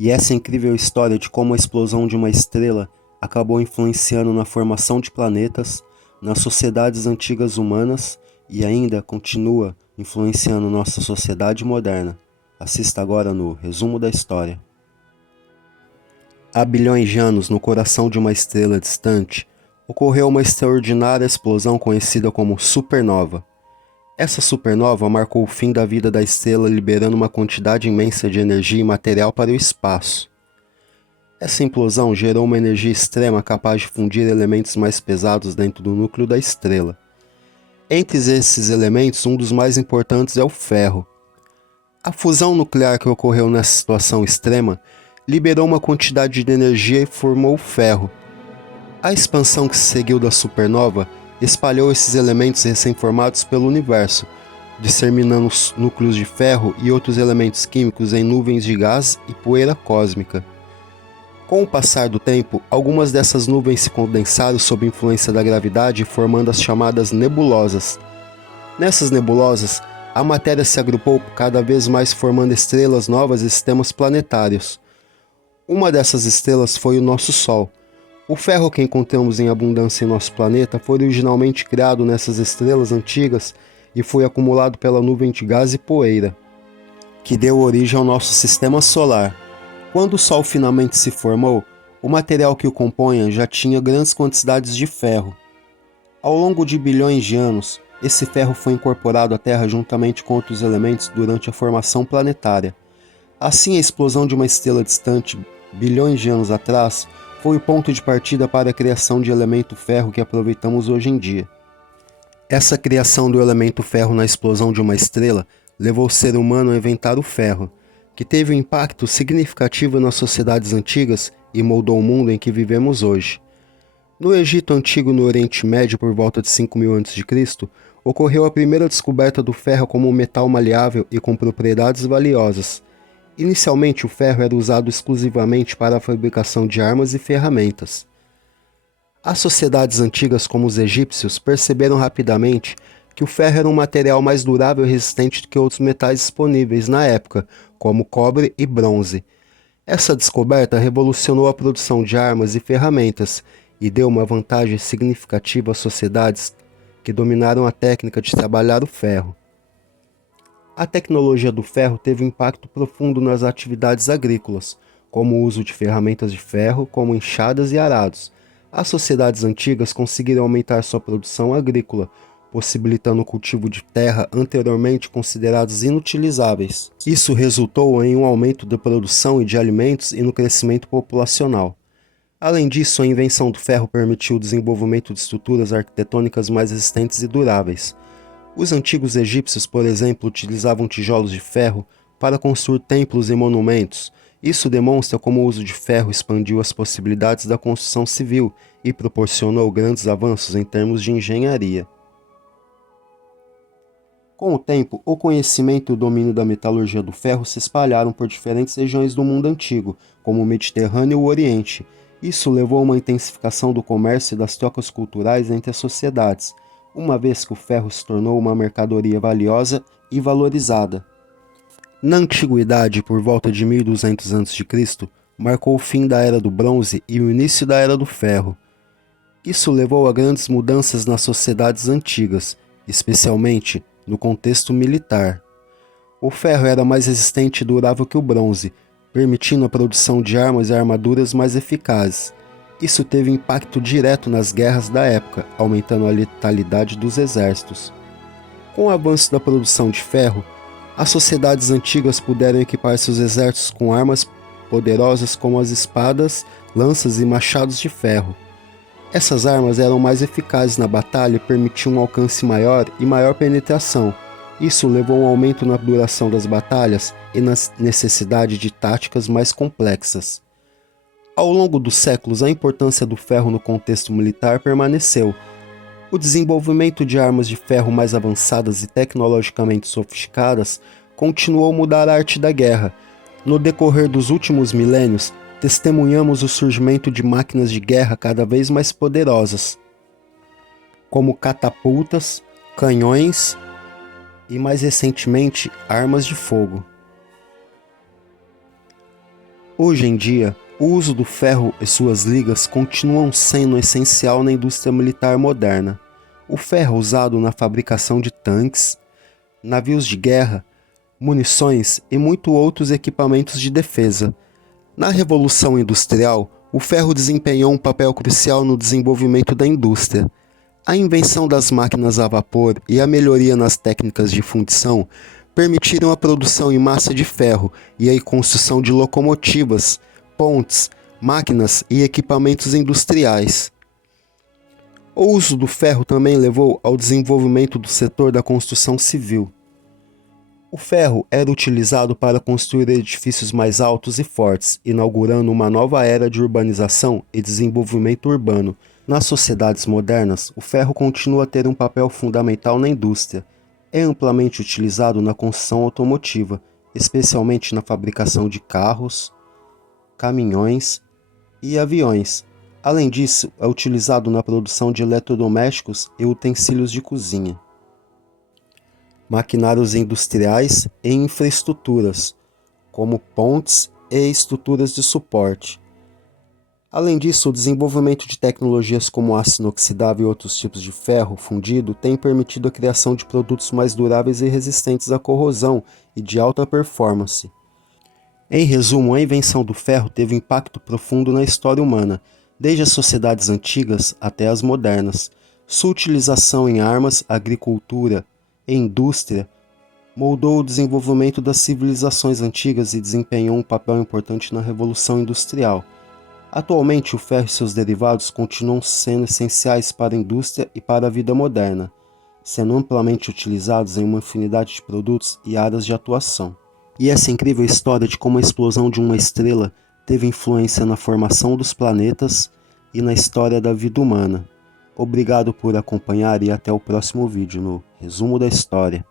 E essa incrível história de como a explosão de uma estrela acabou influenciando na formação de planetas, nas sociedades antigas humanas e ainda continua influenciando nossa sociedade moderna. Assista agora no Resumo da História. Há bilhões de anos, no coração de uma estrela distante, ocorreu uma extraordinária explosão conhecida como supernova. Essa supernova marcou o fim da vida da estrela, liberando uma quantidade imensa de energia e material para o espaço. Essa implosão gerou uma energia extrema capaz de fundir elementos mais pesados dentro do núcleo da estrela. Entre esses elementos, um dos mais importantes é o ferro. A fusão nuclear que ocorreu nessa situação extrema liberou uma quantidade de energia e formou o ferro. A expansão que se seguiu da supernova espalhou esses elementos recém-formados pelo universo, disseminando os núcleos de ferro e outros elementos químicos em nuvens de gás e poeira cósmica. Com o passar do tempo, algumas dessas nuvens se condensaram sob influência da gravidade, formando as chamadas nebulosas. Nessas nebulosas, a matéria se agrupou cada vez mais, formando estrelas novas e sistemas planetários. Uma dessas estrelas foi o nosso Sol. O ferro que encontramos em abundância em nosso planeta foi originalmente criado nessas estrelas antigas e foi acumulado pela nuvem de gás e poeira, que deu origem ao nosso sistema solar. Quando o Sol finalmente se formou, o material que o compunha já tinha grandes quantidades de ferro. Ao longo de bilhões de anos, esse ferro foi incorporado à Terra juntamente com outros elementos durante a formação planetária. Assim, a explosão de uma estrela distante, bilhões de anos atrás, foi o ponto de partida para a criação de elemento ferro que aproveitamos hoje em dia. Essa criação do elemento ferro na explosão de uma estrela levou o ser humano a inventar o ferro, que teve um impacto significativo nas sociedades antigas e moldou o mundo em que vivemos hoje. No Egito Antigo, no Oriente Médio, por volta de 5000 a.C., ocorreu a primeira descoberta do ferro como um metal maleável e com propriedades valiosas. Inicialmente, o ferro era usado exclusivamente para a fabricação de armas e ferramentas. As sociedades antigas, como os egípcios, perceberam rapidamente que o ferro era um material mais durável e resistente do que outros metais disponíveis na época, como cobre e bronze. Essa descoberta revolucionou a produção de armas e ferramentas e deu uma vantagem significativa às sociedades que dominaram a técnica de trabalhar o ferro. A tecnologia do ferro teve um impacto profundo nas atividades agrícolas, como o uso de ferramentas de ferro, como enxadas e arados. As sociedades antigas conseguiram aumentar sua produção agrícola, possibilitando o cultivo de terra anteriormente considerados inutilizáveis. Isso resultou em um aumento da produção e de alimentos e no crescimento populacional. Além disso, a invenção do ferro permitiu o desenvolvimento de estruturas arquitetônicas mais resistentes e duráveis. Os antigos egípcios, por exemplo, utilizavam tijolos de ferro para construir templos e monumentos. Isso demonstra como o uso de ferro expandiu as possibilidades da construção civil e proporcionou grandes avanços em termos de engenharia. Com o tempo, o conhecimento e o domínio da metalurgia do ferro se espalharam por diferentes regiões do mundo antigo, como o Mediterrâneo e o Oriente. Isso levou a uma intensificação do comércio e das trocas culturais entre as sociedades, uma vez que o ferro se tornou uma mercadoria valiosa e valorizada. Na Antiguidade, por volta de 1200 a.C., marcou o fim da Era do Bronze e o início da Era do Ferro. Isso levou a grandes mudanças nas sociedades antigas, especialmente no contexto militar. O ferro era mais resistente e durável que o bronze, permitindo a produção de armas e armaduras mais eficazes. Isso teve impacto direto nas guerras da época, aumentando a letalidade dos exércitos. Com o avanço da produção de ferro, as sociedades antigas puderam equipar seus exércitos com armas poderosas como as espadas, lanças e machados de ferro. Essas armas eram mais eficazes na batalha e permitiam um alcance maior e maior penetração. Isso levou a um aumento na duração das batalhas e na necessidade de táticas mais complexas. Ao longo dos séculos, a importância do ferro no contexto militar permaneceu. O desenvolvimento de armas de ferro mais avançadas e tecnologicamente sofisticadas continuou a mudar a arte da guerra. No decorrer dos últimos milênios, testemunhamos o surgimento de máquinas de guerra cada vez mais poderosas, como catapultas, canhões e, mais recentemente, armas de fogo. Hoje em dia, o uso do ferro e suas ligas continuam sendo essencial na indústria militar moderna. O ferro é usado na fabricação de tanques, navios de guerra, munições e muitos outros equipamentos de defesa. Na Revolução Industrial, o ferro desempenhou um papel crucial no desenvolvimento da indústria. A invenção das máquinas a vapor e a melhoria nas técnicas de fundição permitiram a produção em massa de ferro e a construção de locomotivas, pontes, máquinas e equipamentos industriais. O uso do ferro também levou ao desenvolvimento do setor da construção civil. O ferro era utilizado para construir edifícios mais altos e fortes, inaugurando uma nova era de urbanização e desenvolvimento urbano. Nas sociedades modernas, o ferro continua a ter um papel fundamental na indústria. É amplamente utilizado na construção automotiva, especialmente na fabricação de carros, caminhões e aviões. Além disso, é utilizado na produção de eletrodomésticos e utensílios de cozinha, maquinários industriais e infraestruturas, como pontes e estruturas de suporte. Além disso, o desenvolvimento de tecnologias como aço inoxidável e outros tipos de ferro fundido tem permitido a criação de produtos mais duráveis e resistentes à corrosão e de alta performance. Em resumo, a invenção do ferro teve um impacto profundo na história humana, desde as sociedades antigas até as modernas. Sua utilização em armas, agricultura e indústria moldou o desenvolvimento das civilizações antigas e desempenhou um papel importante na Revolução Industrial. Atualmente, o ferro e seus derivados continuam sendo essenciais para a indústria e para a vida moderna, sendo amplamente utilizados em uma infinidade de produtos e áreas de atuação. E essa incrível história de como a explosão de uma estrela teve influência na formação dos planetas e na história da vida humana. Obrigado por acompanhar e até o próximo vídeo no Resumo da História.